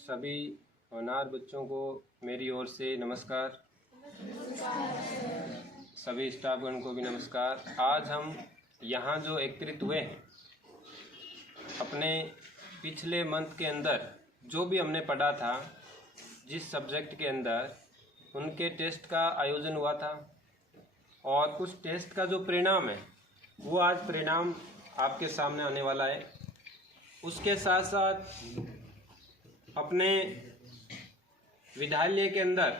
सभी होनहार बच्चों को मेरी ओर से नमस्कार। सभी स्टाफगण को भी नमस्कार। आज हम यहाँ जो एकत्रित हुए हैं, अपने पिछले मंथ के अंदर जो भी हमने पढ़ा था, जिस सब्जेक्ट के अंदर उनके टेस्ट का आयोजन हुआ था और उस टेस्ट का जो परिणाम है वो आज परिणाम आपके सामने आने वाला है। उसके साथ साथ अपने विद्यालय के अंदर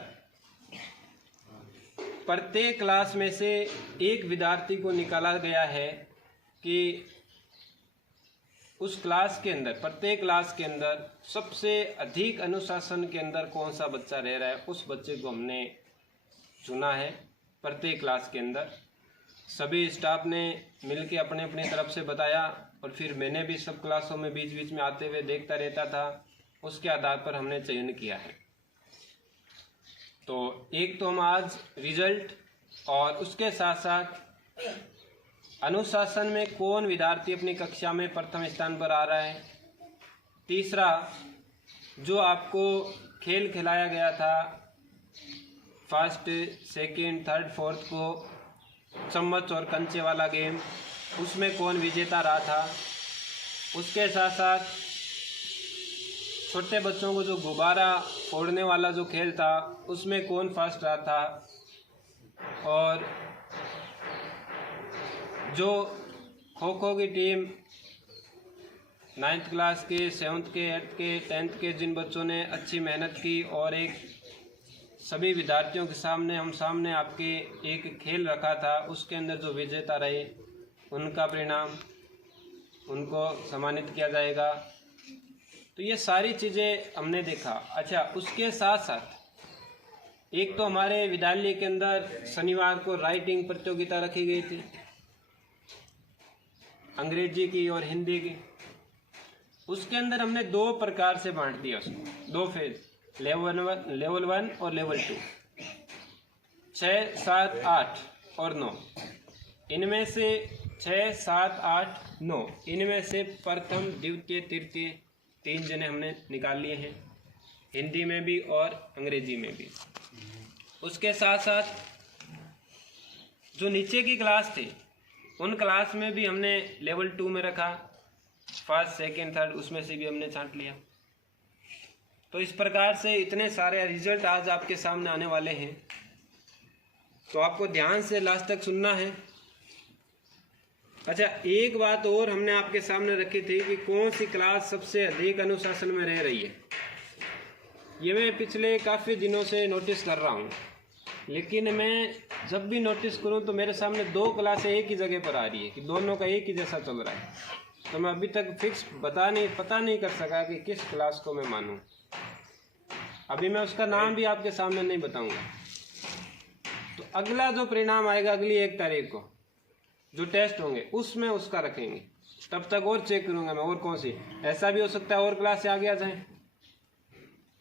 प्रत्येक क्लास में से एक विद्यार्थी को निकाला गया है कि उस क्लास के अंदर, प्रत्येक क्लास के अंदर सबसे अधिक अनुशासन के अंदर कौन सा बच्चा रह रहा है, उस बच्चे को हमने चुना है। प्रत्येक क्लास के अंदर सभी स्टाफ ने मिलके अपने अपनी तरफ से बताया और फिर मैंने भी सब क्लासों में बीच बीच में आते हुए देखता रहता था। उसके आधार पर हमने चयन किया है। तो एक तो हम आज रिजल्ट और उसके साथ साथ अनुशासन में कौन विद्यार्थी अपनी कक्षा में प्रथम स्थान पर आ रहा है। तीसरा, जो आपको खेल खिलाया गया था फर्स्ट, सेकंड, थर्ड, फोर्थ को, चम्मच और कंचे वाला गेम, उसमें कौन विजेता रहा था। उसके साथ साथ छोटे बच्चों को जो गुब्बारा फोड़ने वाला जो खेल था, उसमें कौन फर्स्ट रहा था। और जो खो खो की टीम 9th क्लास के, 7th के, 8th के, 10th के जिन बच्चों ने अच्छी मेहनत की और एक सभी विद्यार्थियों के सामने आपके एक खेल रखा था, उसके अंदर जो विजेता रहे उनका परिणाम उनको सम्मानित किया जाएगा। तो ये सारी चीज़ें हमने देखा। अच्छा, उसके साथ साथ एक तो हमारे विद्यालय के अंदर शनिवार को राइटिंग प्रतियोगिता रखी गई थी, अंग्रेजी की और हिंदी की। उसके अंदर हमने दो प्रकार से बांट दिया उसको, दो फेज, लेवल 1 और लेवल 2, 6, 7, 8 और 9। इनमें से 6, 7, 8, 9 इनमें से प्रथम, द्वितीय, तृतीय 3 जने हमने निकाल लिए हैं, हिंदी में भी और अंग्रेजी में भी। उसके साथ साथ जो नीचे की क्लास थी उन क्लास में भी हमने लेवल 2 में रखा, फर्स्ट, सेकंड, थर्ड, उसमें से भी हमने छांट लिया। तो इस प्रकार से इतने सारे रिजल्ट आज आपके सामने आने वाले हैं, तो आपको ध्यान से लास्ट तक सुनना है। अच्छा, एक बात और हमने आपके सामने रखी थी कि कौन सी क्लास सबसे अधिक अनुशासन में रह रही है। ये मैं पिछले काफ़ी दिनों से नोटिस कर रहा हूँ, लेकिन मैं जब भी नोटिस करूँ तो मेरे सामने 2 क्लासें एक ही जगह पर आ रही है कि दोनों का एक ही जैसा चल रहा है। तो मैं अभी तक फिक्स पता नहीं कर सका कि किस क्लास को मैं मानूँ। अभी मैं उसका नाम भी आपके सामने नहीं बताऊँगा। तो अगला जो परिणाम आएगा अगली 1 तारीख को, जो टेस्ट होंगे उसमें उसका रखेंगे। तब तक और चेक करूंगा मैं और कौन सी, ऐसा भी हो सकता है और क्लास से आगे आ जाए,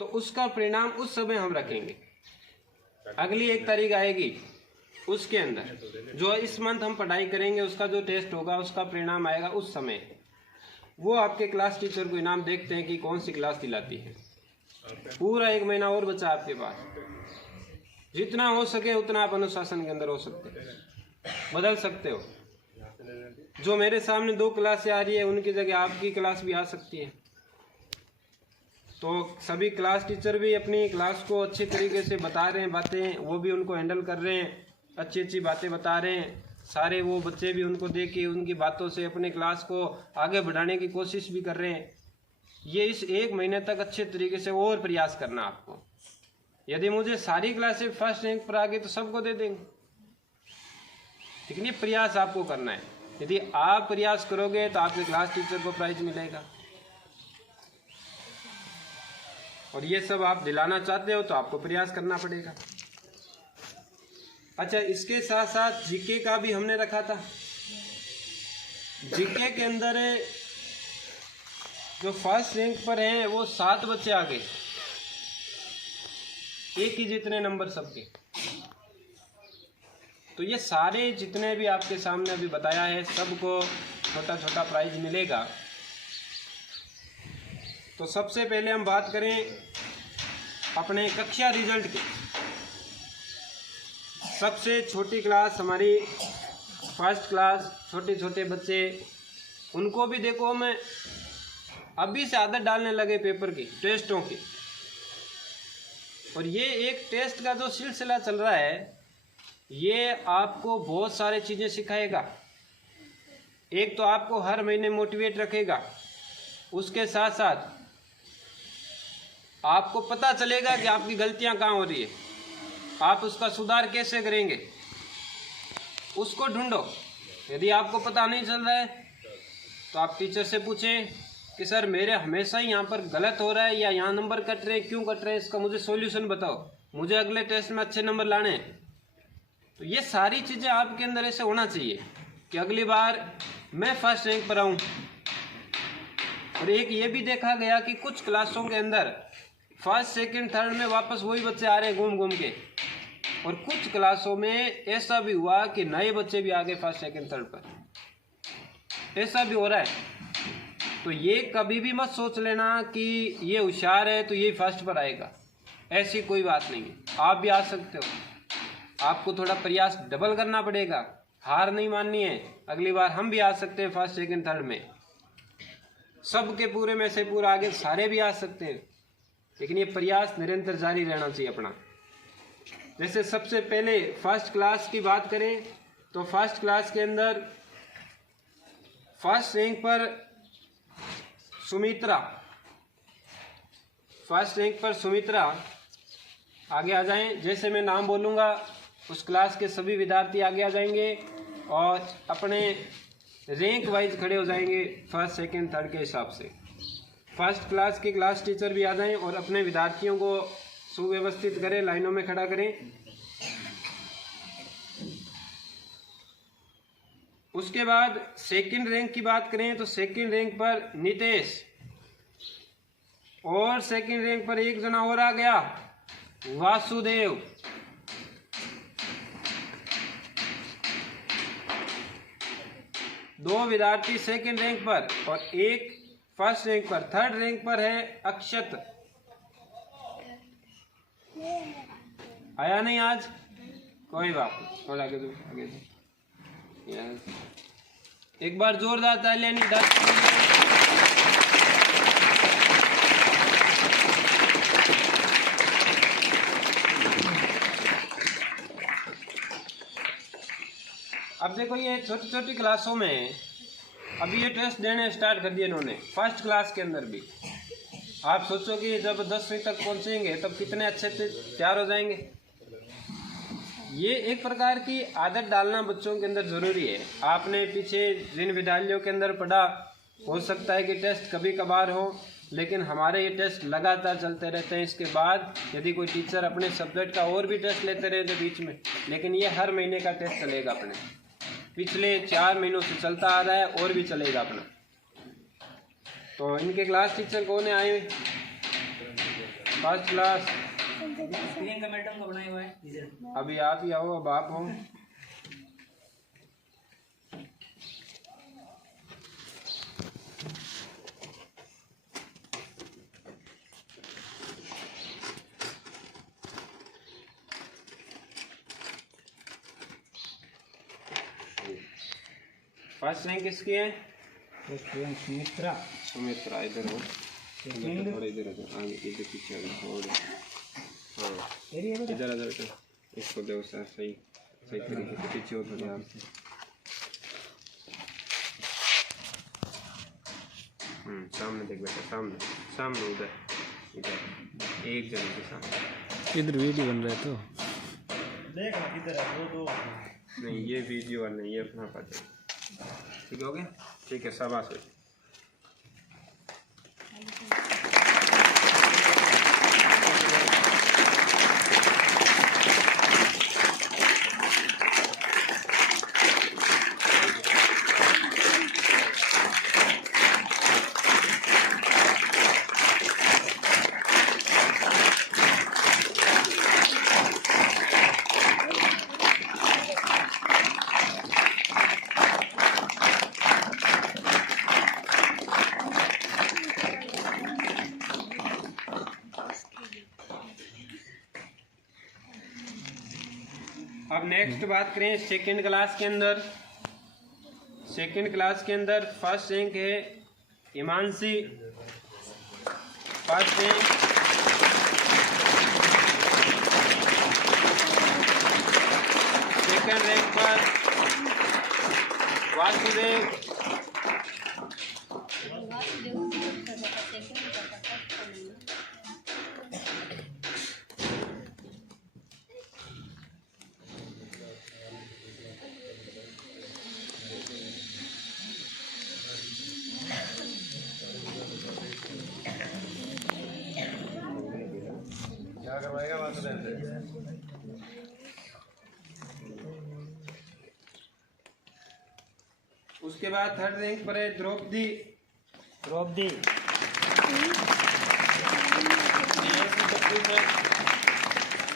तो उसका परिणाम उस समय हम रखेंगे। अगली 1 तारीख आएगी, उसके अंदर जो इस मंथ हम पढ़ाई करेंगे उसका जो टेस्ट होगा उसका परिणाम आएगा उस समय। वो आपके क्लास टीचर को इनाम देखते हैं कि कौन सी क्लास दिलाती है। पूरा 1 महीना और बचा आपके पास, जितना हो सके उतना आप अनुशासन के अंदर हो सकते हैं, बदल सकते हो। जो मेरे सामने 2 क्लासें आ रही है उनकी जगह आपकी क्लास भी आ सकती है। तो सभी क्लास टीचर भी अपनी क्लास को अच्छी तरीके से बता रहे हैं बातें, वो भी उनको हैंडल कर रहे हैं, अच्छी अच्छी बातें बता रहे हैं। सारे वो बच्चे भी उनको देख के उनकी बातों से अपने क्लास को आगे बढ़ाने की कोशिश भी कर रहे हैं। ये इस 1 महीने तक अच्छे तरीके से और प्रयास करना आपको। यदि मुझे सारी क्लासें फर्स्ट रैंक पर आ गई तो सबको दे देंगे, लेकिन ये प्रयास आपको करना है। यदि आप प्रयास करोगे तो आपके क्लास टीचर को प्राइज मिलेगा, और ये सब आप दिलाना चाहते हो तो आपको प्रयास करना पड़ेगा। अच्छा, इसके साथ साथ जीके का भी हमने रखा था। जीके के अंदर जो फर्स्ट रैंक पर हैं वो 7 बच्चे आ गए, एक ही जितने नंबर सबके। तो ये सारे जितने भी आपके सामने अभी बताया है सबको छोटा छोटा प्राइज मिलेगा। तो सबसे पहले हम बात करें अपने कक्षा रिजल्ट की। सबसे छोटी क्लास हमारी फर्स्ट क्लास, छोटे छोटे बच्चे, उनको भी देखो मैं अभी से आदत डालने लगे पेपर की, टेस्टों की। और ये एक टेस्ट का जो सिलसिला चल रहा है, ये आपको बहुत सारी चीज़ें सिखाएगा। एक तो आपको हर महीने मोटिवेट रखेगा, उसके साथ साथ आपको पता चलेगा कि आपकी गलतियां कहाँ हो रही है, आप उसका सुधार कैसे करेंगे, उसको ढूंढो। यदि आपको पता नहीं चल रहा है तो आप टीचर से पूछें कि सर मेरे हमेशा ही यहाँ पर गलत हो रहा है, या यहाँ नंबर कट रहे हैं, क्यों कट रहे हैं, इसका मुझे सॉल्यूशन बताओ, मुझे अगले टेस्ट में अच्छे नंबर लाने हैं। तो ये सारी चीज़ें आपके अंदर ऐसे होना चाहिए कि अगली बार मैं फर्स्ट रैंक पर आऊँ। और एक ये भी देखा गया कि कुछ क्लासों के अंदर फर्स्ट सेकंड थर्ड में वापस वही बच्चे आ रहे हैं घूम घूम के, और कुछ क्लासों में ऐसा भी हुआ कि नए बच्चे भी आ गए फर्स्ट सेकंड थर्ड पर, ऐसा भी हो रहा है। तो ये कभी भी मत सोच लेना कि ये होशियार है तो ये फर्स्ट पर आएगा, ऐसी कोई बात नहीं है। आप भी आ सकते हो, आपको थोड़ा प्रयास डबल करना पड़ेगा, हार नहीं माननी है। अगली बार हम भी आ सकते हैं फर्स्ट सेकंड थर्ड में, सबके पूरे में से पूरा आगे सारे भी आ सकते हैं, लेकिन ये प्रयास निरंतर जारी रहना चाहिए अपना। जैसे सबसे पहले फर्स्ट क्लास की बात करें तो फर्स्ट क्लास के अंदर फर्स्ट रैंक पर सुमित्रा, फर्स्ट रैंक पर सुमित्रा आगे आ जाएं। जैसे मैं नाम बोलूँगा उस क्लास के सभी विद्यार्थी आगे आ जाएंगे और अपने रैंक वाइज खड़े हो जाएंगे फर्स्ट सेकंड थर्ड के हिसाब से। फर्स्ट क्लास के क्लास टीचर भी आ जाएं और अपने विद्यार्थियों को सुव्यवस्थित करें, लाइनों में खड़ा करें। उसके बाद सेकंड रैंक की बात करें तो सेकंड रैंक पर नितेश, और सेकंड रैंक पर एक जना और आ गया, वासुदेव। दो विद्यार्थी सेकंड रैंक पर और एक फर्स्ट रैंक पर। थर्ड रैंक पर है अक्षत, आया नहीं आज, कोई बात नहीं, थोड़ा आगे दो, आगे दो। एक बार जोरदार तालियां नहीं दस। अब देखो ये छोटी छोटी क्लासों में अभी ये टेस्ट देने स्टार्ट कर दिए इन्होंने, फर्स्ट क्लास के अंदर भी। आप सोचो कि जब 10वीं तक पहुंचेंगे तब कितने अच्छे से तैयार हो जाएंगे। ये एक प्रकार की आदत डालना बच्चों के अंदर ज़रूरी है। आपने पीछे जिन विद्यालयों के अंदर पढ़ा, हो सकता है कि टेस्ट कभी कभार हो, लेकिन हमारे ये टेस्ट लगातार चलते रहते हैं। इसके बाद यदि कोई टीचर अपने सब्जेक्ट का और भी टेस्ट लेते रहते बीच में, लेकिन ये हर महीने का टेस्ट चलेगा अपने, पिछले 4 महीनों से चलता आ रहा है और भी चलेगा अपना। तो इनके क्लास टीचर कौन है आए? फर्स्ट क्लास प्रियंका मैडम का बनाया हुआ है। अभी आप ही आओ, अब आप हो। फर्स्ट रैंक किसकी है? सुमित्रा। सुमित्रा, इधर हो, थोड़ा इधर आगे, इधर पीछे थोड़ा, हाँ इधर इधर, इसको दो सर, सही सही तरीके से पीछे हो थोड़ी आप। सामने देख बेटा, सामने सामने, उधर इधर, एक जन के सामने। इधर वीडियो बन रहा है तो देख किधर है, दो नहीं, ये वीडियो वाला नहीं, ये अपना पास। ठीक हो गया? ठीक है, शाबाश। अब नेक्स्ट बात करें सेकंड क्लास के अंदर। सेकंड क्लास के अंदर फर्स्ट रैंक है Himanshi, first rank. Second rank पर वासुदेव, क्या करवाएगा वासुदेव से? उसके बाद थर्ड रैंक पर है द्रौपदी। द्रौपदी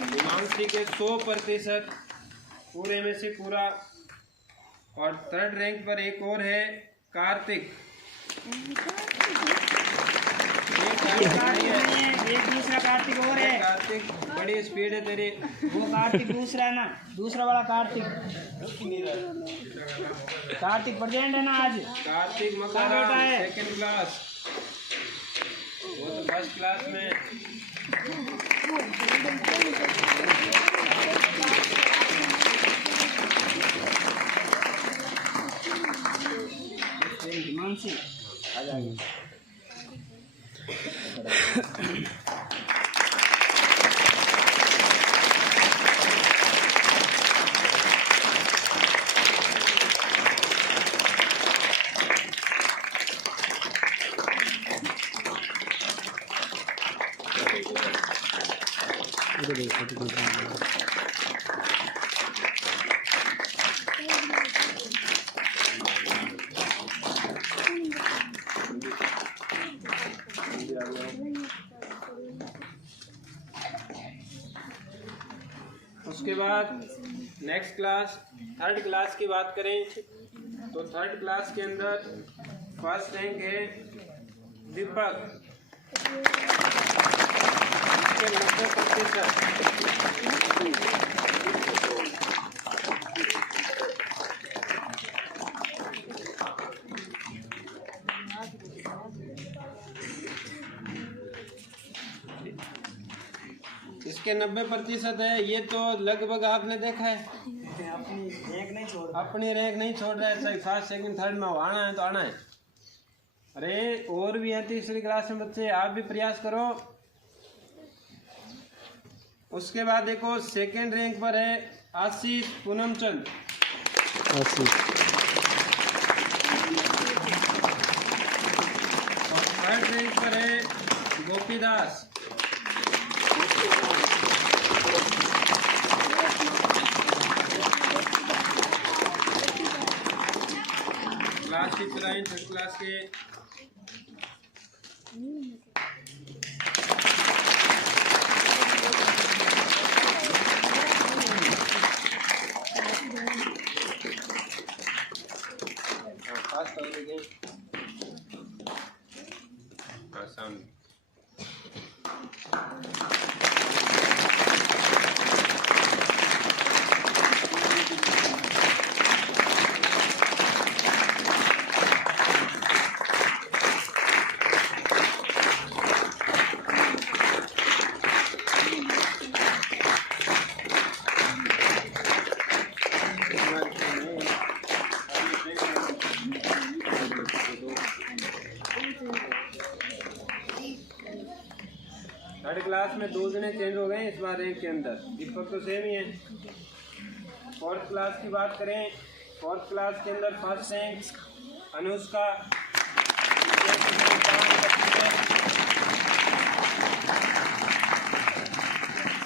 हिमांशी के 100% पूरे में से पूरा। और थर्ड रैंक पर एक और है कार्तिक। एक दूसरा कार्तिक और है। कार्तिक बड़ी स्पीड है तेरी। वो कार्तिक दूसरा है ना, दूसरा वाला कार्तिक। कार्तिक प्रेजेंट है ना आज। कार्तिक मकाराम सेकंड क्लास, वो तो फर्स्ट क्लास में। हिमांशी आ जाएगी। उसके बाद नेक्स्ट क्लास थर्ड क्लास की बात करें तो थर्ड क्लास के अंदर फर्स्ट रैंक है दीपक, इसके 90%। इसके 90% है। ये तो लगभग आपने देखा है, अपनी रैंक नहीं छोड़ रहा है। सही फर्स्ट सेकंड थर्ड में आना है तो आना है। अरे और भी है तीसरी क्लास में बच्चे, आप भी प्रयास करो। उसके बाद देखो सेकंड रैंक पर है आशीष पूनमचंद। और थर्ड रैंक पर है गोपीदास। क्लास टीचर आए थर्ड क्लास के। सामने थर्ड क्लास में 2 जने चेंज हो गए इस बार रैंक के अंदर। दीपक तो सेम ही है। फोर्थ क्लास की बात करें, फोर्थ क्लास के अंदर first rank Anushka,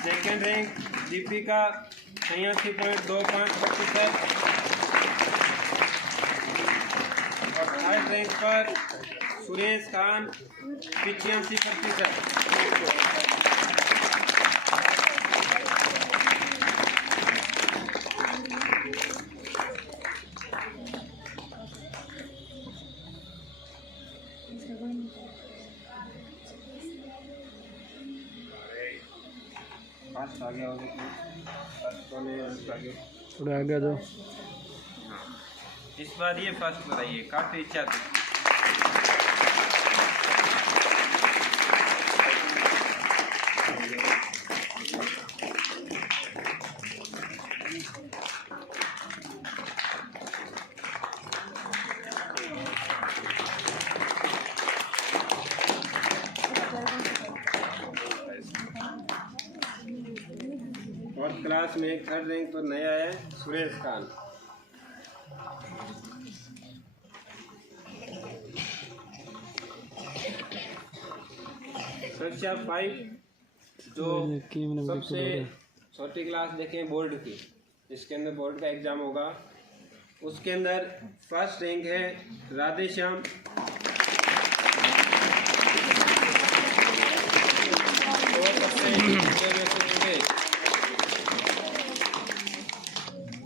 second rank Deepika 86.25%। और थर्ड रैंक पर सुरेश खान 85%। फास्ट आ गया होगा आगे। थोड़ा आगे दो। इस बार ये फास्ट कराइए, काफ़ी इच्छा थी। फोर्थ क्लास में 3rd रैंक पर नया है सुरेश खान। कक्षा 5 जो सबसे छोटी क्लास देखें बोर्ड की, इसके अंदर बोर्ड का एग्जाम होगा, उसके अंदर फर्स्ट रैंक है राधेश्याम।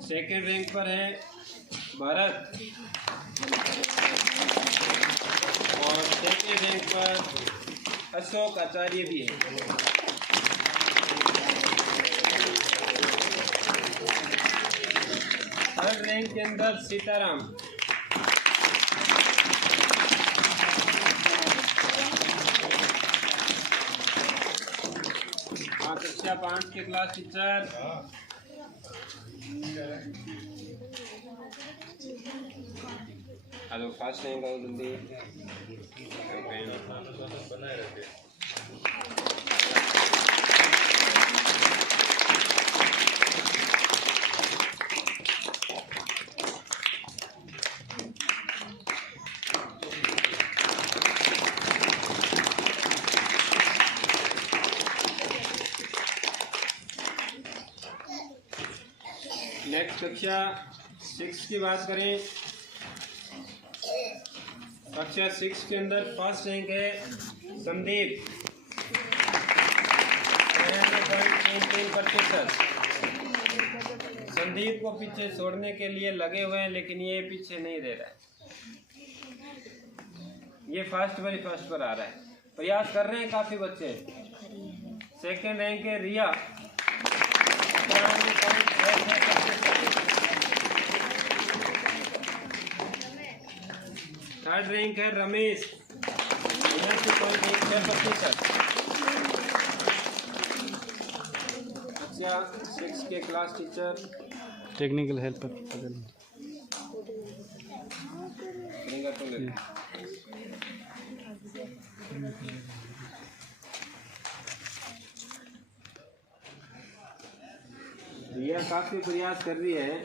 सेकेंड रैंक पर है भारत और सेकेंड रैंक पर अशोक आचार्य भी है। थर्ड रैंक के अंदर सीताराम। कक्षा 5 के class teacher hello fast rank आओ जल्दी। नेक्स्ट कक्षा 6 की बात करें, कक्षा 6 के अंदर फर्स्ट रैंक है संदीप 93.33%। संदीप को पीछे छोड़ने के लिए लगे हुए हैं, लेकिन ये पीछे नहीं दे रहा है, ये फर्स्ट पर आ रहा है। प्रयास कर रहे हैं काफी बच्चे। सेकेंड रैंक है रिया 93.66%। थर्ड रैंक है रमेश 89.16%। कक्षा 6 के क्लास टीचर टेक्निकल हेल्पर रिया काफी प्रयास कर रही है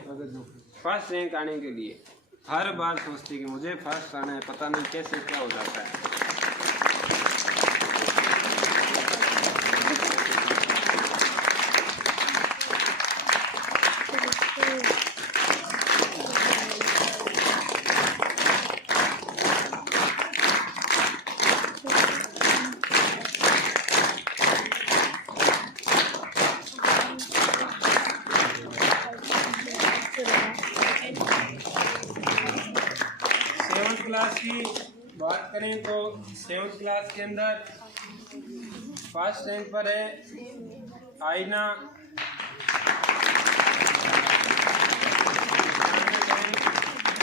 फर्स्ट रैंक आने के लिए। हर बार सोचती है कि मुझे फर्स्ट आना है, पता नहीं कैसे क्या हो जाता है। क्लास की बात करें तो 7th क्लास के अंदर फर्स्ट रैंक पर है आईना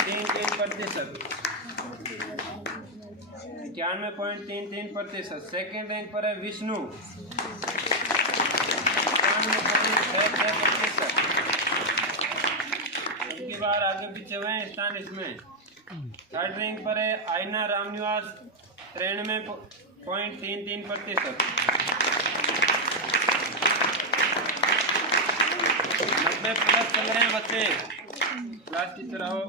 91.33%। सेकेंड रैंक पर है विष्णु 91.66%। इनकी बार आगे पीछे हुए हैं स्थान इसमें। थर्ड रैंक पर है आईना रामनिवास 93.33%। 90+ चल रहे हैं बच्चे। क्लास टीचर आओ।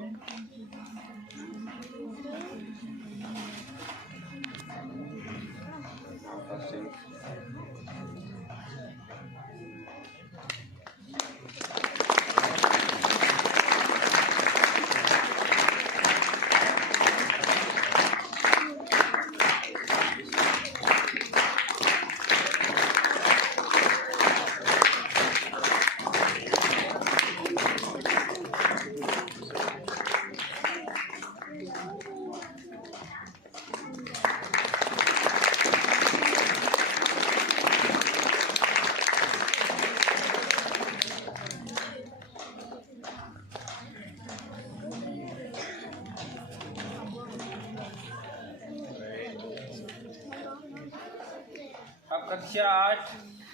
अब कक्षा 8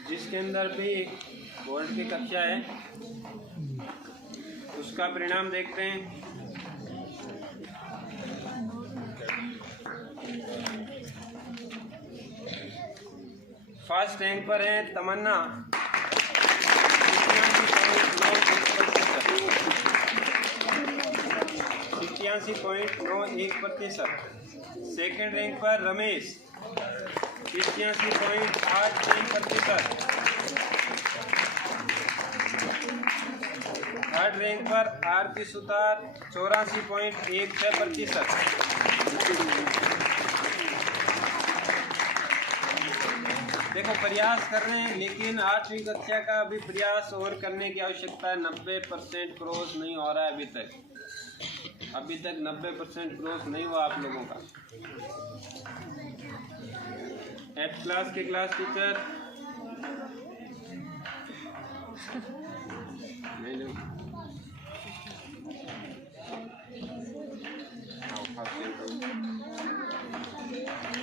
जिसके अंदर भी बोर्ड की कक्षा है उसका परिणाम देखते हैं। फर्स्ट रैंक पर है तमन्ना 87.91%। सेकेंड रैंक पर रमेश 87.83%। थर्ड रैंक पर आरती सुतार 84.16%। देखो प्रयास कर रहे हैं लेकिन 8वीं कक्षा का अभी प्रयास और करने की आवश्यकता है। 90% क्रॉस नहीं हो रहा है अभी तक 90% क्रॉस नहीं हुआ आप लोगों का। 8th क्लास के क्लास टीचर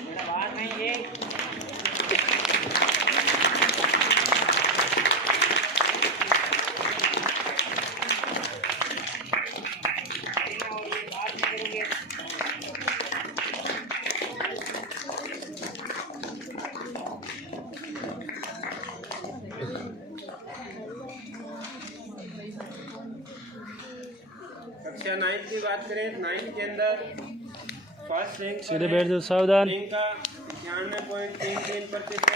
मेरा बात नहीं ये कक्षा 9 की बात करें 9 के अंदर फर्स्ट रैंक सीधे बैठ जाओ, सावधान। का 91.33%।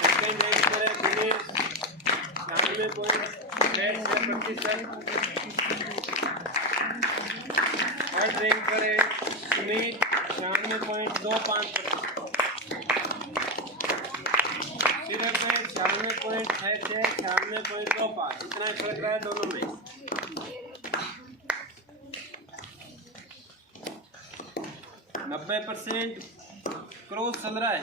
सेकेंड रैंक पर है दिनेश 96.66%। थर्ड रैंक पर है सुमित 96.25%। सिर्फ 96.66 96.25 इतना ही फर्क रहा है दोनों में। नब्बे % क्रॉस चल रहा है।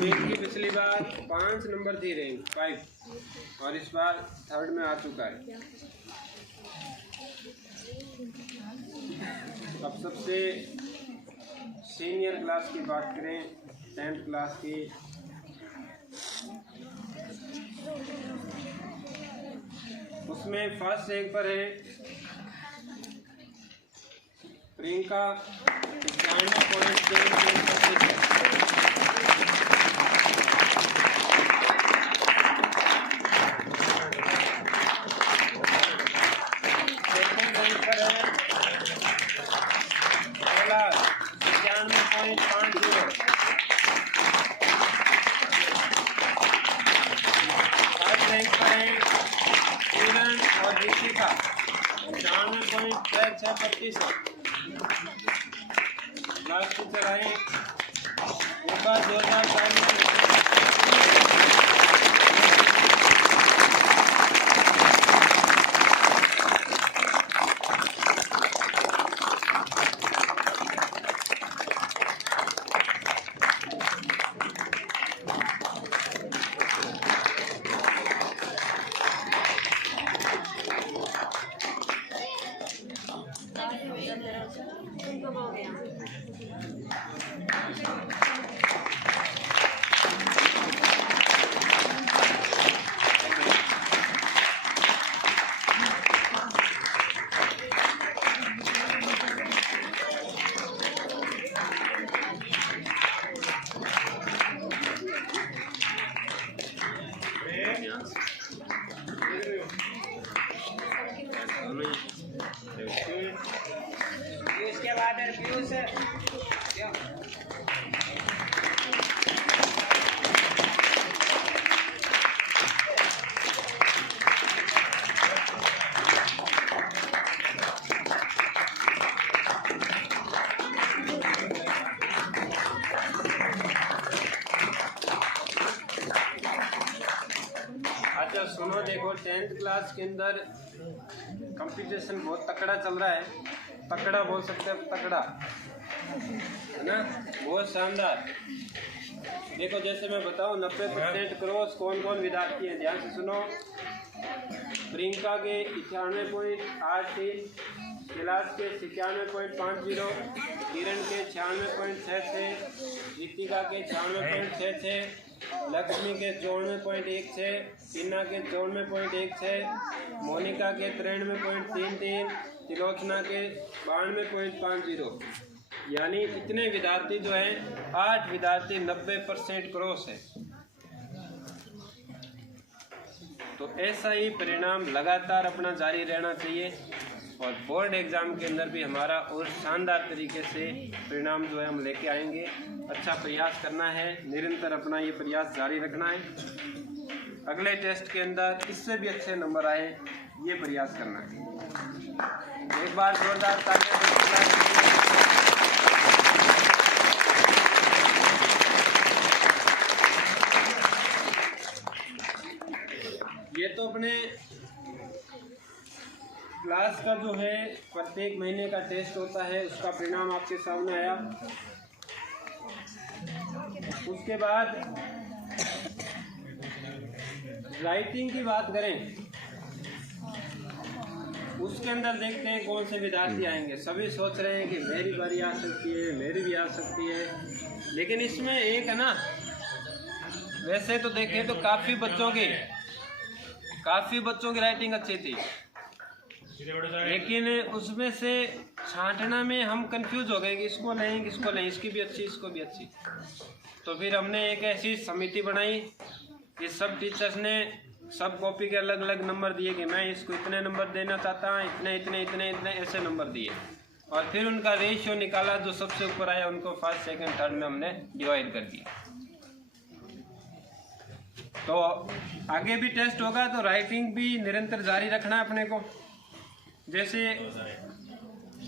बेटा की पिछली बार 5 नंबर थी रैंक 5 और इस बार थर्ड में आ चुका है। अब सबसे सीनियर क्लास की बात करें 10th क्लास की उसमें फर्स्ट रैंक पर है प्रियंका 91.73%। और ऋषिका 96.66%। लास्ट टीचर आए एक बार 2004 में सुनो, देखो 10th क्लास के अंदर कंपटीशन बहुत तकड़ा चल रहा है। तकड़ा बोल सकते हैं, तकड़ा है ना, बहुत शानदार। देखो जैसे मैं बताऊं 90% क्रॉस कौन कौन विद्यार्थी हैं, ध्यान से सुनो। प्रियंका के 91.83, कैलाश के 91.50, किरण के 96.66, रितिका के 96.66, लक्ष्मी के 94.16, टीना के 94.16, मोनिका के 93.33, त्रिलोचना के 92.50। यानी इतने विद्यार्थी जो हैं, 8 विद्यार्थी 90% क्रॉस है। तो ऐसा ही परिणाम लगातार अपना जारी रहना चाहिए और बोर्ड एग्ज़ाम के अंदर भी हमारा और शानदार तरीके से परिणाम जो है हम लेके आएंगे। अच्छा प्रयास करना है, निरंतर अपना ये प्रयास जारी रखना है। अगले टेस्ट के अंदर इससे भी अच्छे नंबर आए, ये प्रयास करना है। एक बार जोरदार तालियां। ये तो अपने क्लास का जो है प्रत्येक महीने का टेस्ट होता है, उसका परिणाम आपके सामने आया। उसके बाद राइटिंग की बात करें, उसके अंदर देखते हैं कौन से विद्यार्थी आएंगे। सभी सोच रहे हैं कि मेरी बारी आ सकती है, मेरी भी आ सकती है, लेकिन इसमें एक है ना, वैसे तो देखें तो काफ़ी बच्चों की राइटिंग अच्छी थी, लेकिन उसमें से छांटना में हम कंफ्यूज हो गए कि इसको लें किसको लें, इसकी भी अच्छी इसको भी अच्छी। तो फिर हमने एक ऐसी समिति बनाई कि सब टीचर्स ने सब कॉपी के अलग अलग नंबर दिए कि मैं इसको इतने नंबर देना चाहता हूँ, इतने इतने इतने इतने ऐसे नंबर दिए, और फिर उनका रेशियो निकाला, जो सबसे ऊपर आया उनको फर्स्ट सेकंड थर्ड में हमने डिवाइड कर दिया। तो आगे भी टेस्ट होगा तो राइटिंग भी निरंतर जारी रखना है अपने को। जैसे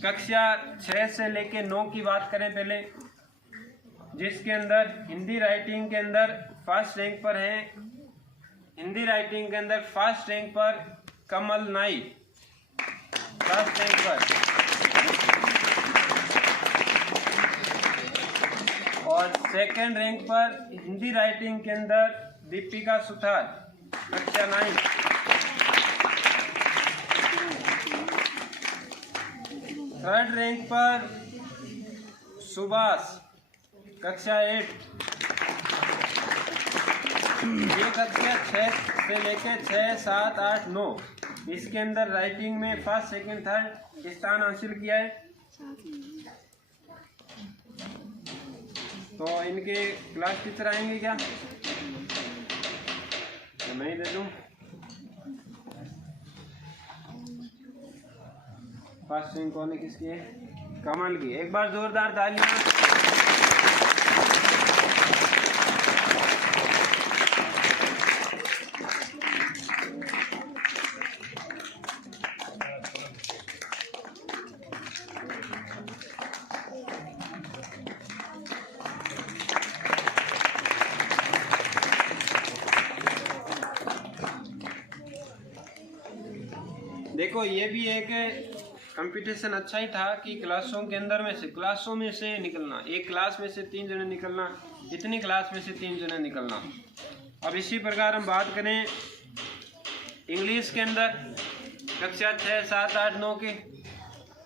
कक्षा 6 से लेके 9 की बात करें पहले, जिसके अंदर हिंदी राइटिंग के अंदर फर्स्ट रैंक पर है, हिंदी राइटिंग के अंदर फर्स्ट रैंक पर कमल नाई, फर्स्ट रैंक पर, और सेकंड रैंक पर हिंदी राइटिंग के अंदर दीपिका सुथार, कक्षा 9। थर्ड रैंक पर सुभाष, कक्षा 8। ये कक्षा 6 से लेके 6, 7, 8, 9 इसके अंदर राइटिंग में फर्स्ट सेकंड थर्ड स्थान हासिल किया है। तो इनके क्लास टीचर आएंगे क्या? तो मैं ही दे दूं। फर्स्ट रैंक कौन है, किसकी है? कमल की। एक बार जोरदार तालियां। देखो ये भी एक कंपटीशन अच्छा ही था कि क्लासों में से निकलना, एक क्लास में से 3 जने निकलना, इतनी क्लास में से 3 जने निकलना। अब इसी प्रकार हम बात करें इंग्लिश के अंदर, कक्षा 6, 7, 8, 9 के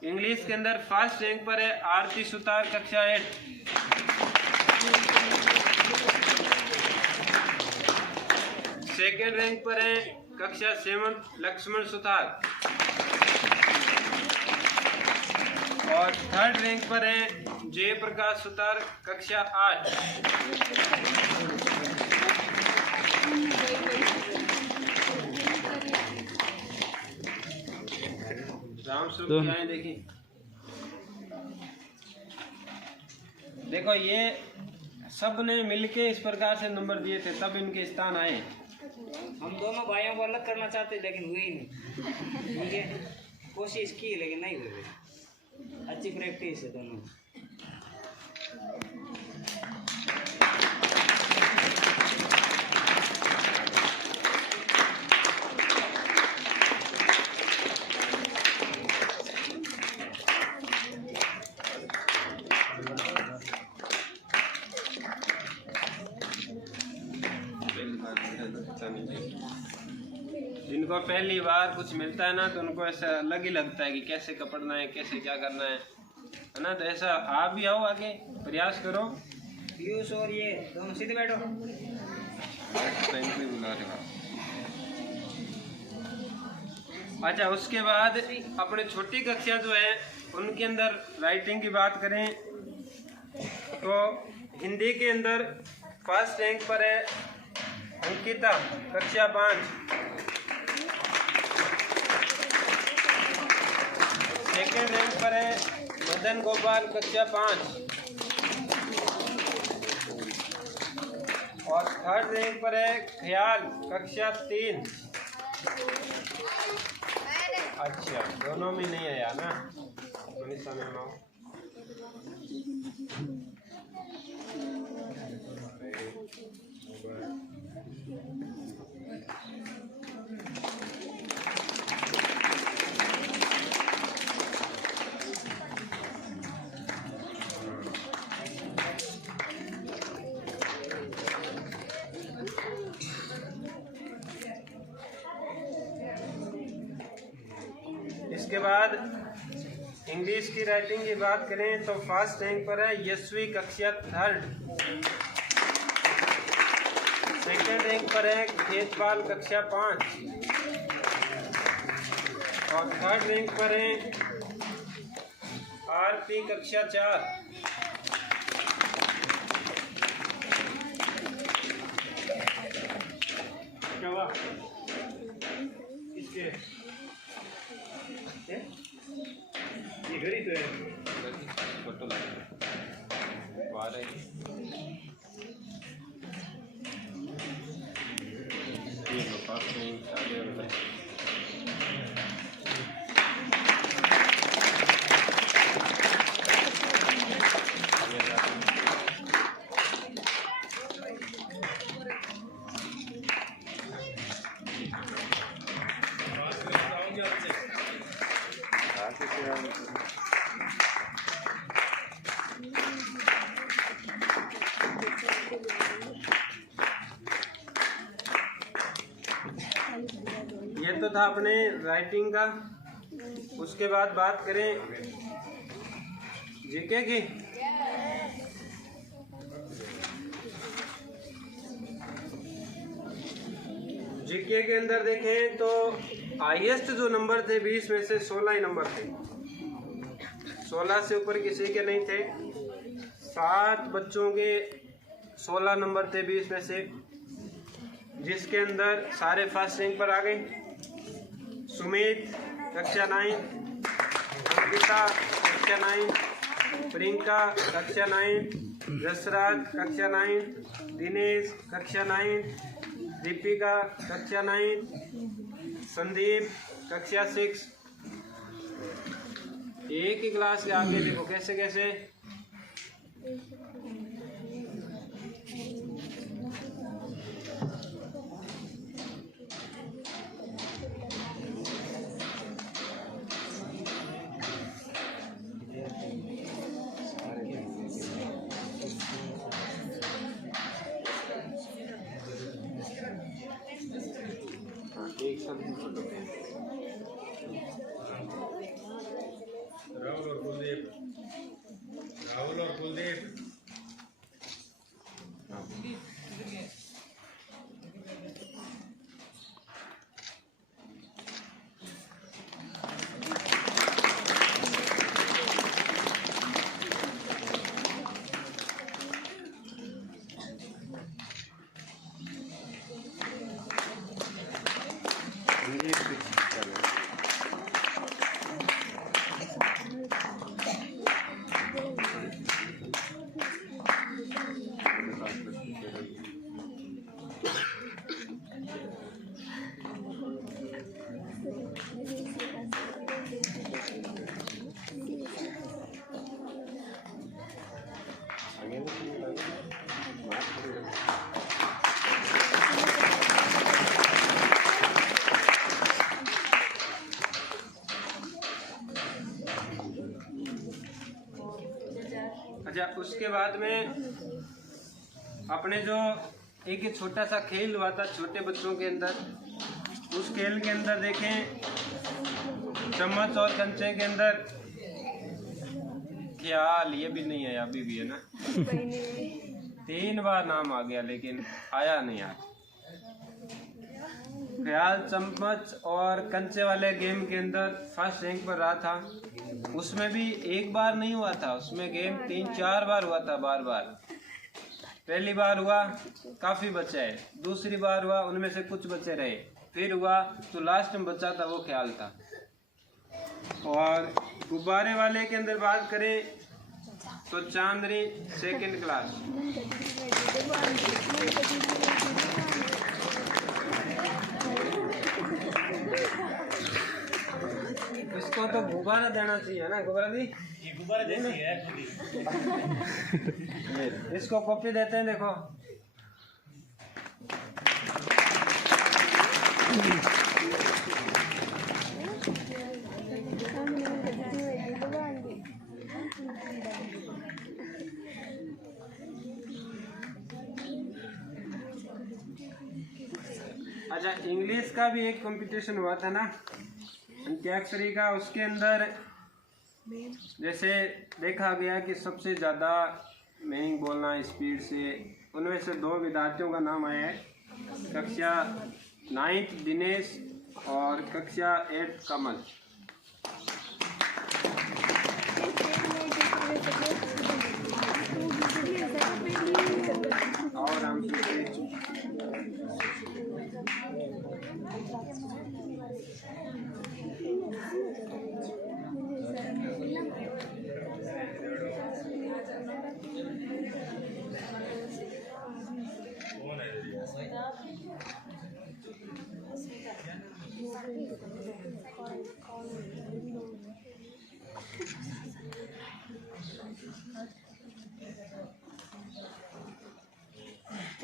इंग्लिश के अंदर फर्स्ट रैंक पर है आरती सुतार, कक्षा 8। सेकेंड रैंक पर है कक्षा 7 लक्ष्मण सुतार, और थर्ड रैंक पर है जयप्रकाश सुतार, कक्षा 8। रामस्वरूप क्या है देखिए, देखो ये सब ने मिलके इस प्रकार से नंबर दिए थे, तब इनके स्थान आए। हम दोनों भाइयों को अलग करना चाहते लेकिन हुए ही नहीं। ठीक है, कोशिश की लेकिन नहीं हुई। अच्छी प्रैक्टिस है दोनों। जिनको पहली बार कुछ मिलता है ना तो उनको ऐसा अलग ही लगता है कि कैसे कपड़ना है, कैसे क्या करना है ना। तो ऐसा आप भी आओ, आगे प्रयास करो। पीयूष और ये दोनों सीधे बैठो। अच्छा, उसके बाद अपने छोटी कक्षा जो है उनके अंदर राइटिंग की बात करें तो हिंदी के अंदर फर्स्ट रैंक पर है अंकिता, कक्षा 5। सेकेंड रैंक पर है मदन गोपाल, कक्षा 5। और थर्ड रैंक पर है ख्याल, कक्षा 3। अच्छा, दोनों में नहीं आया ना मनीषा मैम आओ। इसके बाद इंग्लिश की राइटिंग की बात करें तो फर्स्ट रैंक पर है यशवी, कक्षा 3। सेकेंड रैंक पर है खेतपाल, कक्षा 5। और थर्ड रैंक पर है आरती, कक्षा 4। क्या हुआ इसके? ये घड़ी तो है, फोटो लगा ये तो था अपने राइटिंग का। उसके बाद बात करें जीके की। जीके के अंदर देखें तो हाईएस्ट जो नंबर थे 20 में से 16 ही नंबर थे। 16 से ऊपर किसी के नहीं थे। 7 बच्चों के 16 नंबर थे 20 में से, जिसके अंदर सारे फर्स्ट रैंक पर आ गए। सुमित, कक्षा 9। अंकिता, कक्षा 9। प्रियंका, कक्षा 9। जसराज, कक्षा 9। दिनेश, कक्षा 9। दीपिका, कक्षा 9। संदीप, कक्षा 6। एक ही क्लास के आगे देखो कैसे कैसे। एक साथ राहुल और कुलदीप, राहुल और कुलदीप। अच्छा, उसके बाद में अपने जो एक ये छोटा सा खेल हुआ था छोटे बच्चों के अंदर। उस खेल के अंदर देखें चम्मच और कंचे के अंदर ख्याल, ये भी नहीं है, अभी भी है ना। 3 बार नाम आ गया लेकिन आया नहीं आज। ख्याल चम्मच और कंचे वाले गेम के अंदर फर्स्ट रैंक पर रहा था। उसमें भी एक बार नहीं हुआ था, उसमें गेम 3-4 बार हुआ था, बार बार। पहली बार हुआ काफ़ी बचे, दूसरी बार हुआ उनमें से कुछ बचे रहे, फिर हुआ तो लास्ट में बचा था वो ख्याल था। और गुब्बारे वाले के अंदर बात करें तो चांदनी 2nd क्लास। इसको तो गुब्बारा देना चाहिए ना, गुब्बारा दी, ये गुब्बारा देती है। इसको कॉपी देते हैं, देखो अच्छा, इंग्लिश का भी एक कंपटीशन हुआ था ना अंत्याक्षरी का। उसके अंदर जैसे देखा गया कि सबसे ज़्यादा मीनिंग बोलना स्पीड से, उनमें से 2 विद्यार्थियों का नाम आया है, कक्षा 9th दिनेश और कक्षा 8th कमल। और हम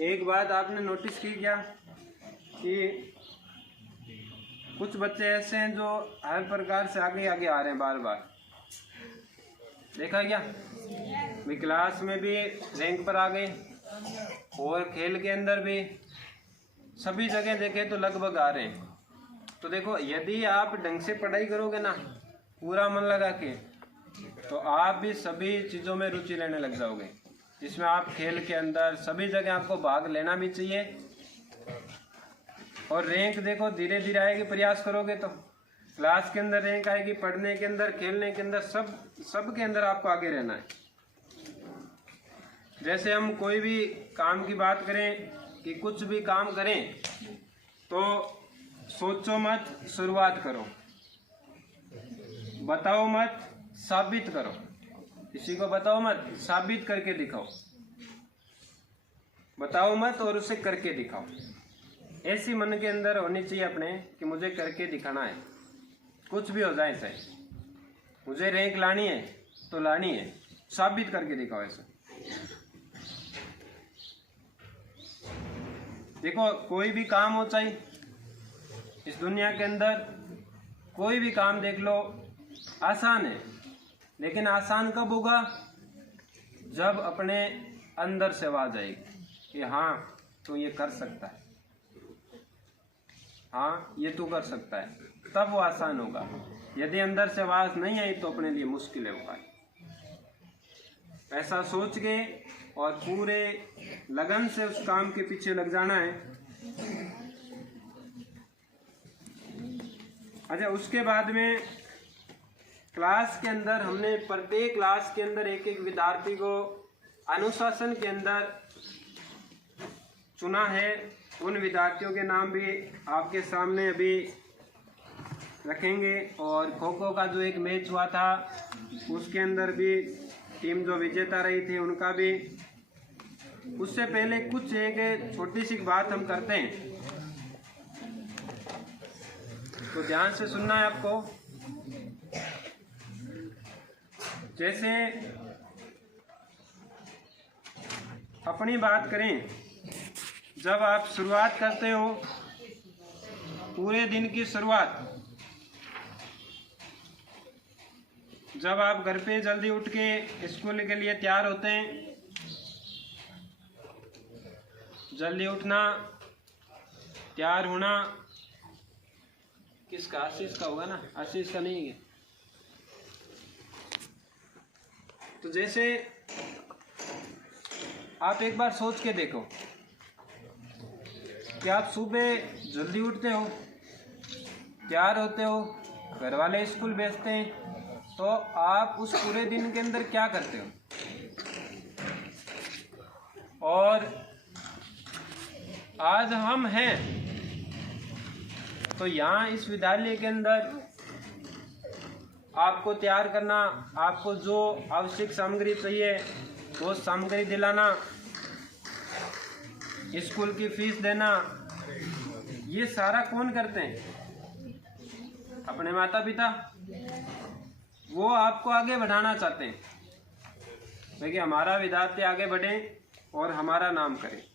एक बात आपने नोटिस की क्या कि कुछ बच्चे ऐसे हैं जो हर प्रकार से आगे आगे आ रहे हैं, बार बार देखा क्या? भी क्लास में भी रैंक पर आ गए और खेल के अंदर भी, सभी जगह देखें तो लगभग आ रहे हैं। तो देखो, यदि आप ढंग से पढ़ाई करोगे ना, पूरा मन लगा के, तो आप भी सभी चीज़ों में रुचि लेने लग जाओगे। इसमें आप खेल के अंदर सभी जगह आपको भाग लेना भी चाहिए। और रैंक देखो धीरे धीरे आएगी, प्रयास करोगे तो क्लास के अंदर रैंक आएगी, पढ़ने के अंदर, खेलने के अंदर, सब के अंदर आपको आगे रहना है। जैसे हम कोई भी काम की बात करें कि कुछ भी काम करें तो सोचो मत, शुरुआत करो, बताओ मत, साबित करो। किसी को बताओ मत, साबित करके दिखाओ। बताओ मत और उसे करके दिखाओ। ऐसी मन के अंदर होनी चाहिए अपने कि मुझे करके दिखाना है, कुछ भी हो जाए चाहे, मुझे रैंक लानी है तो लानी है, साबित करके दिखाओ। ऐसे देखो, कोई भी काम हो चाहे इस दुनिया के अंदर, कोई भी काम देख लो, आसान है, लेकिन आसान कब होगा? जब अपने अंदर से आवाज आएगी कि हाँ तू ये कर सकता है, हाँ ये तू कर सकता है, तब वो आसान होगा। यदि अंदर से आवाज नहीं आई तो अपने लिए मुश्किल होगा। ऐसा सोच के और पूरे लगन से उस काम के पीछे लग जाना है। अच्छा, उसके बाद में क्लास के अंदर हमने प्रत्येक क्लास के अंदर एक एक विद्यार्थी को अनुशासन के अंदर चुना है। उन विद्यार्थियों के नाम भी आपके सामने अभी रखेंगे। और खो खो का जो एक मैच हुआ था उसके अंदर भी टीम जो विजेता रही थी उनका भी। उससे पहले कुछ एक छोटी सी बात हम करते हैं, तो ध्यान से सुनना है आपको। जैसे अपनी बात करें, जब आप शुरुआत करते हो, पूरे दिन की शुरुआत, जब आप घर पे जल्दी उठ के स्कूल के लिए तैयार होते हैं, जल्दी उठना, तैयार होना। किसका? आशीष का होगा ना, आशीष का नहीं है। तो जैसे आप एक बार सोच के देखो कि आप सुबह जल्दी उठते हो, तैयार होते हो, घर वाले स्कूल भेजते हैं, तो आप उस पूरे दिन के अंदर क्या करते हो? और आज हम हैं तो यहाँ इस विद्यालय के अंदर आपको तैयार करना, आपको जो आवश्यक सामग्री चाहिए वो सामग्री दिलाना, स्कूल की फीस देना, ये सारा कौन करते हैं? अपने माता पिता। वो आपको आगे बढ़ाना चाहते हैं, देखिए हमारा विद्यार्थी आगे बढ़े और हमारा नाम करे।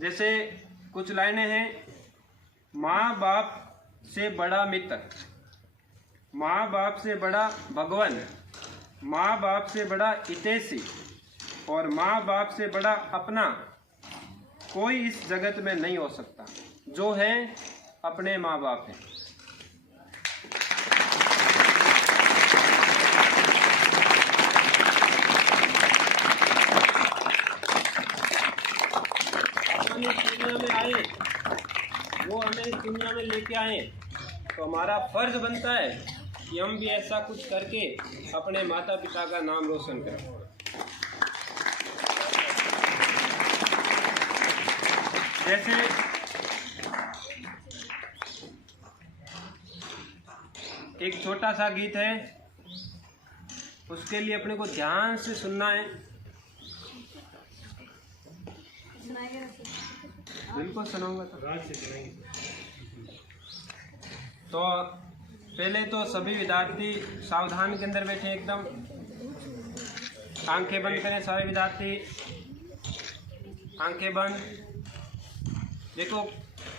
जैसे कुछ लाइनें हैं, माँ बाप से बड़ा मित्र, माँ बाप से बड़ा भगवान, माँ बाप से बड़ा हितैषी और माँ बाप से बड़ा अपना कोई इस जगत में नहीं हो सकता। जो है अपने माँ बाप हैं। हम इस दुनिया में आए, वो हमें इस दुनिया में लेके आए, तो हमारा फर्ज बनता है कि हम भी ऐसा कुछ करके अपने माता पिता का नाम रोशन करें। जैसे एक छोटा सा गीत है, उसके लिए अपने को ध्यान से सुनना है। बिल्कुल सुनाऊंगा। तो पहले तो सभी विद्यार्थी सावधान के अंदर बैठे, एकदम आंखें बंद करें। सारे विद्यार्थी आंखें बंद। देखो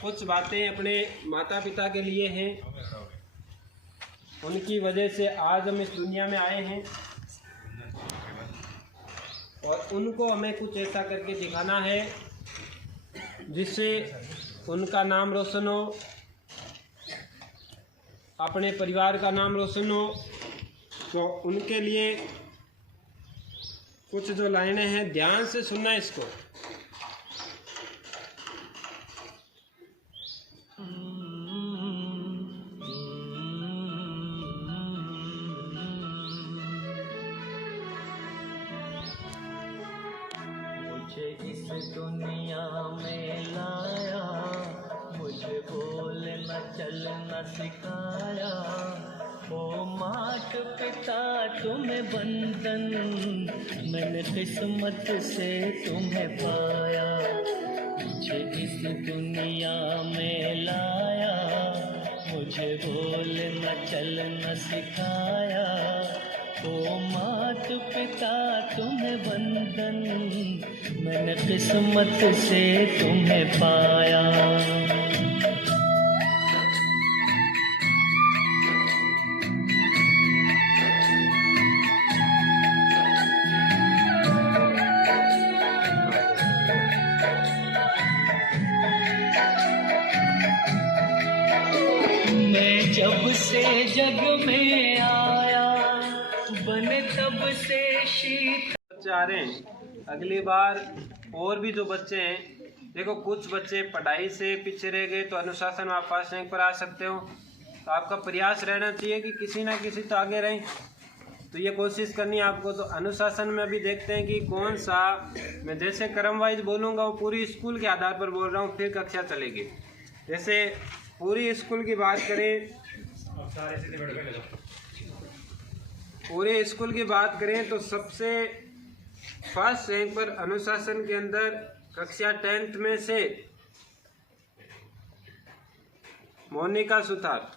कुछ बातें अपने माता पिता के लिए हैं, उनकी वजह से आज हम इस दुनिया में आए हैं और उनको हमें कुछ ऐसा करके दिखाना है जिससे उनका नाम रोशन हो, अपने परिवार का नाम रोशन हो। तो उनके लिए कुछ जो लाइनें हैं, ध्यान से सुनना इसको। इस दुनिया में लाया, मुझे बोलना चलना सिखाया। ओ मात पिता तुम्हें बंधन, मैंने किस्मत से तुम्हें पाया। मुझे इस दुनिया में लाया, मुझे बोलना चलना सिखाया। ओ मात पिता तुम्हें बंधन, मैंने किस्मत से तुम्हें पाया। मैं जब से जग में आया, बने तब से शीत। बच्चे आ रहे हैं, अगली बार और भी जो बच्चे हैं, देखो कुछ बच्चे पढ़ाई से पीछे रह गए तो अनुशासन में आप फर्स्ट रैंक पर आ सकते हो। तो आपका प्रयास रहना चाहिए कि किसी ना किसी तो आगे रहें, तो ये कोशिश करनी है आपको। तो अनुशासन में अभी देखते हैं कि कौन सा, मैं जैसे क्रम वाइज बोलूँगा वो पूरी स्कूल के आधार पर बोल रहा हूँ, फिर कक्षा चलेगी। जैसे पूरी स्कूल की बात करें, पूरे स्कूल की बात करें तो सबसे फर्स्ट रैंक पर अनुशासन के अंदर कक्षा 10th में से मोनिका सुतार।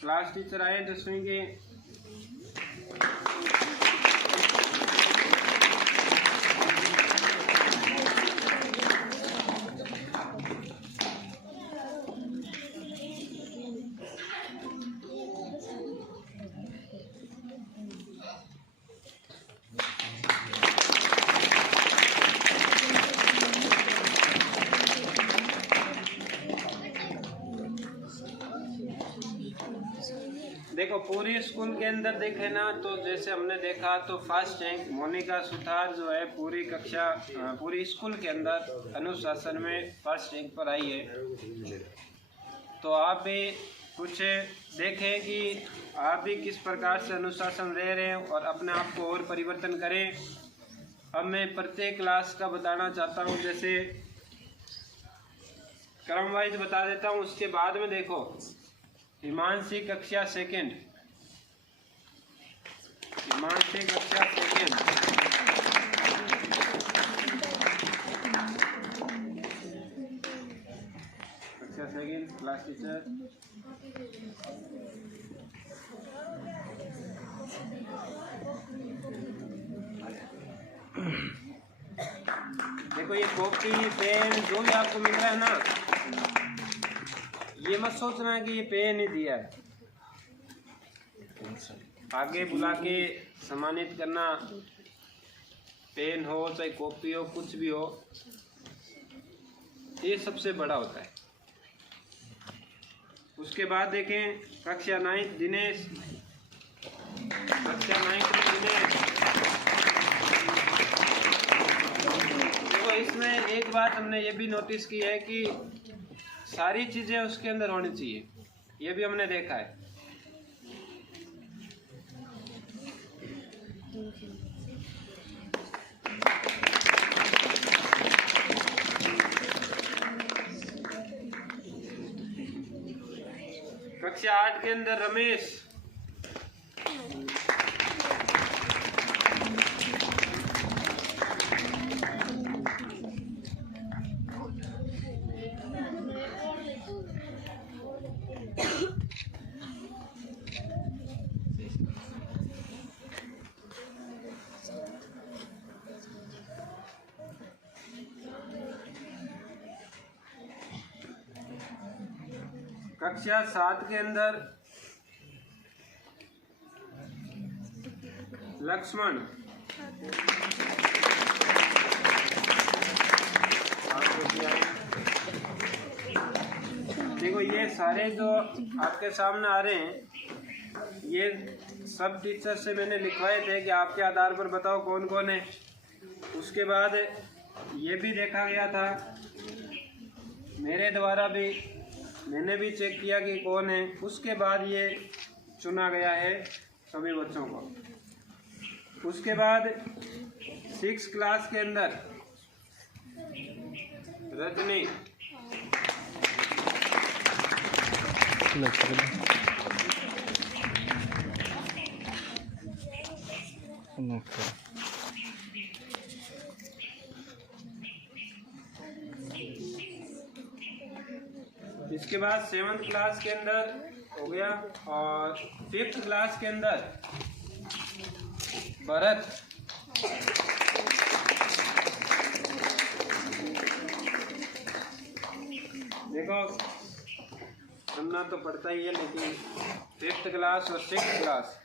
क्लास टीचर आए 10वीं के। देखो पूरी स्कूल के अंदर देखे ना तो जैसे हमने देखा तो फर्स्ट रैंक मोनिका सुथार जो है पूरी कक्षा पूरी स्कूल के अंदर अनुशासन में फर्स्ट रैंक पर आई है। तो आप भी कुछ देखें कि आप भी किस प्रकार से अनुशासन रह रहे हैं और अपने आप को और परिवर्तन करें। अब मैं प्रत्येक क्लास का बताना चाहता हूं, जैसे क्रम वाइज बता देता हूं। उसके बाद में देखो हिमांशी कक्षा सेकंड, हिमांशी कक्षा सेकंड, कक्षा सेकंड क्लास टीचर देखो ये कॉपी पेन जो भी आपको मिल रहा है ना, ये मत सोचना कि ये पेन ही दिया है। आगे बुला के सम्मानित करना, पेन हो चाहे कॉपी हो कुछ भी हो, ये सबसे बड़ा होता है। उसके बाद देखें कक्षा 9 दिनेश, कक्षा 9 में दिनेश। देखो इसमें एक बात हमने ये भी नोटिस की है कि सारी चीजें उसके अंदर होनी चाहिए, ये भी हमने देखा है। कक्षा 8 के अंदर रमेश, कक्षा 7 के अंदर लक्ष्मण, देखो ये सारे जो आपके सामने आ रहे हैं ये सब टीचर से मैंने लिखवाए थे कि आपके आधार पर बताओ कौन कौन है। उसके बाद ये भी देखा गया था मेरे द्वारा भी, मैंने भी चेक किया कि कौन है। उसके बाद ये चुना गया है सभी बच्चों को। उसके बाद 6 क्लास के अंदर रजनी, इसके बाद 7th क्लास के अंदर हो गया और 5th क्लास के अंदर भरत, देखो सुनना तो पड़ता ही है, लेकिन 5th क्लास और 6th क्लास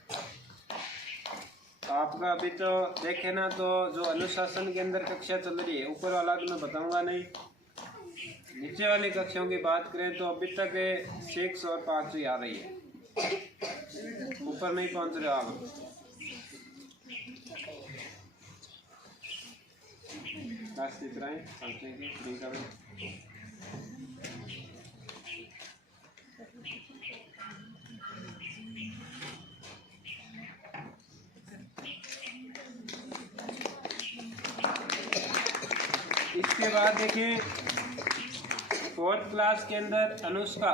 आपका अभी तो देखे ना तो जो अनुशासन के अंदर कक्षा चल रही है, ऊपर वाला तो मैं बताऊंगा नहीं, नीचे वाली कक्षाओं की बात करें तो अभी तक 6 और 5 ही आ रही है, ऊपर नहीं पहुंच रहे आप। क्लास टीचर इसके बाद देखिए 4th क्लास के अंदर अनुष्का,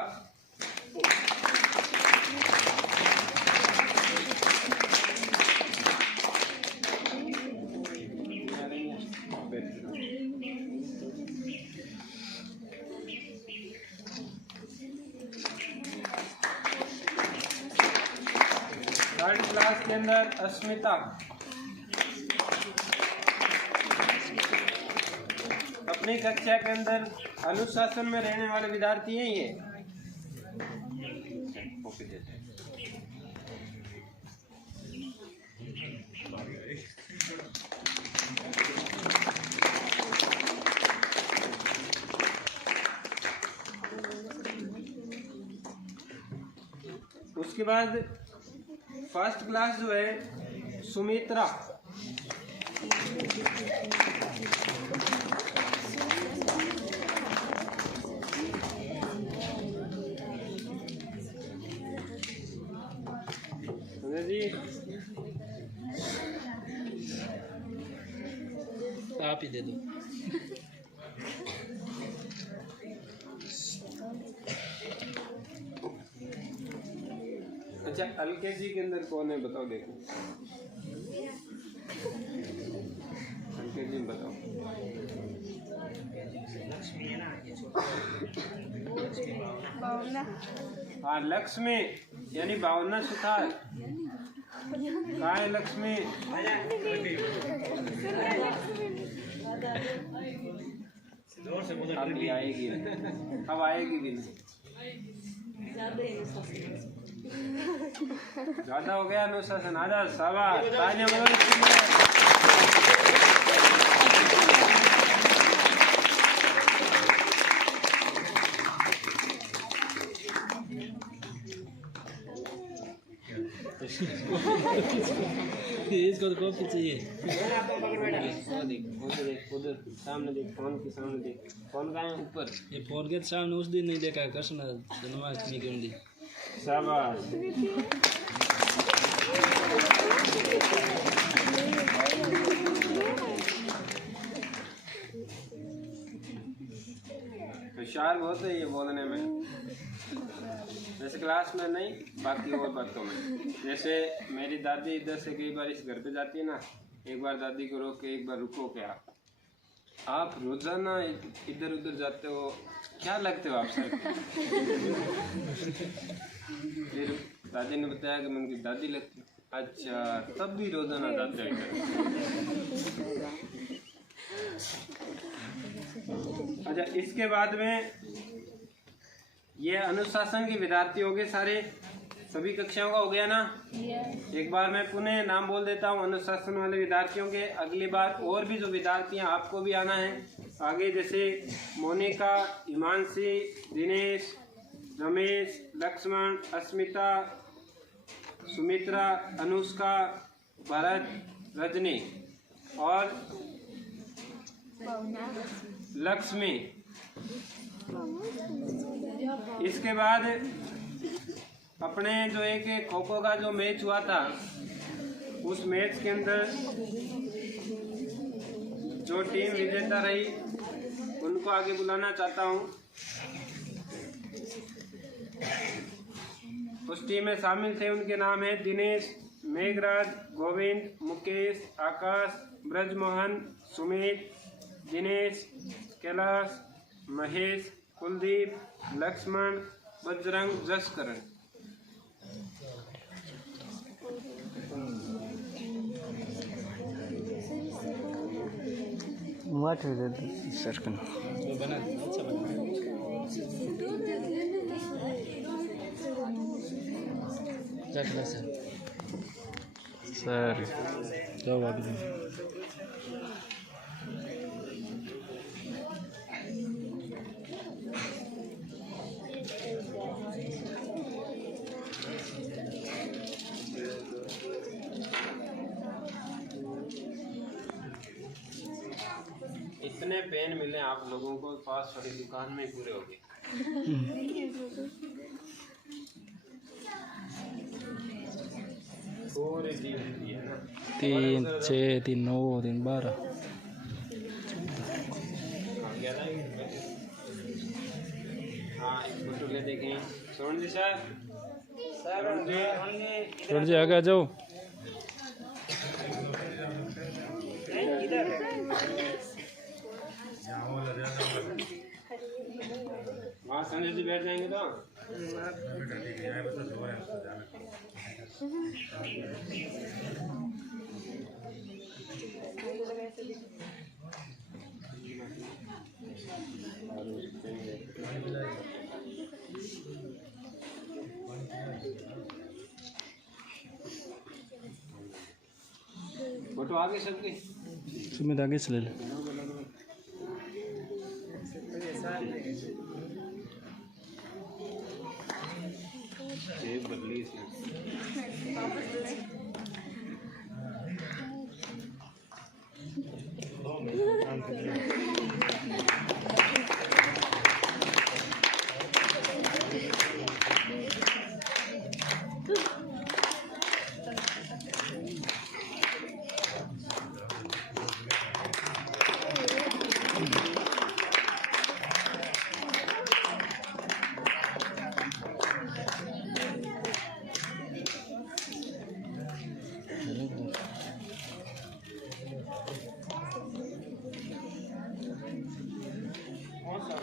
थर्ड क्लास के अंदर अस्मिता, अपनी कक्षा के अंदर अनुशासन में रहने वाले विद्यार्थी हैं ये। उसके बाद फर्स्ट क्लास जो है सुमित्रा, जी आप ही दे दो। अच्छा, एलकेजी के अंदर कौन है बताओ, देखो एलकेजी में बताओ। लक्ष्मी है ना, ये हाँ लक्ष्मी यानी भावना सुथार। कहाँ है लक्ष्मी? अब भी आएगी, अब आएगी भी नहीं। ज्यादा हो गया अनुशासन। आजा शाबाश, तालियां बजाओ इसके लिए। इसको तो कॉपी चाहिए। उधर सामने देख, फोन के सामने देख। फोन कहाँ है? ऊपर। ये फोन के सामने उस दिन नहीं देखा कृष्ण जन्माष्टमी के दिन। शाबाश। होशियार बहुत है ये बोलने में, जैसे क्लास में नहीं, बाकी और बातों में। जैसे मेरी दादी इधर से कई बार इस घर पे जाती है ना, एक बार दादी को रोक के, एक बार रुको क्या आप रोजाना इधर उधर जाते हो, क्या लगते हो आप सर? फिर दादी ने बताया कि मैं उनकी दादी लगती। अच्छा, तब भी रोजाना जाते हो इधर। अच्छा, इसके बाद में ये अनुशासन के विद्यार्थी हो गए सारे, सभी कक्षाओं का हो गया ना। एक बार मैं पुनः नाम बोल देता हूँ अनुशासन वाले विद्यार्थियों के। अगली बार और भी जो विद्यार्थी हैं आपको भी आना है आगे, जैसे मोनिका, हिमांशी, दिनेश, रमेश, लक्ष्मण, अस्मिता, सुमित्रा, अनुष्का, भरत, रजनी और लक्ष्मी। इसके बाद अपने जो एक खो खो का जो मैच हुआ था, उस मैच के अंदर जो टीम विजेता रही उनको आगे बुलाना चाहता हूँ। उस टीम में शामिल थे, उनके नाम है दिनेश, मेघराज, गोविंद, मुकेश, आकाश, ब्रजमोहन, सुमित, दिनेश, कैलाश, महेश, कुलदीप, लक्ष्मण, बजरंग, जसकरण। सर्कल बना अच्छा बना सर जाओ आगे। इतने पेन मिले आप लोगों को, पास वाली दुकान में पूरे हो गए। पूरे जीवन दिए ना, 3, 6, 3, 9, 3, 12। हाँ, एक फोटो ले देखें। सोन जी सर, सर जी आगे आ जाओ। वहाँ संजय जी बैठ जाएंगे तो फोटो आगे सबकी सुमित आगे चले ले। बदली इसने। वापस दो जी।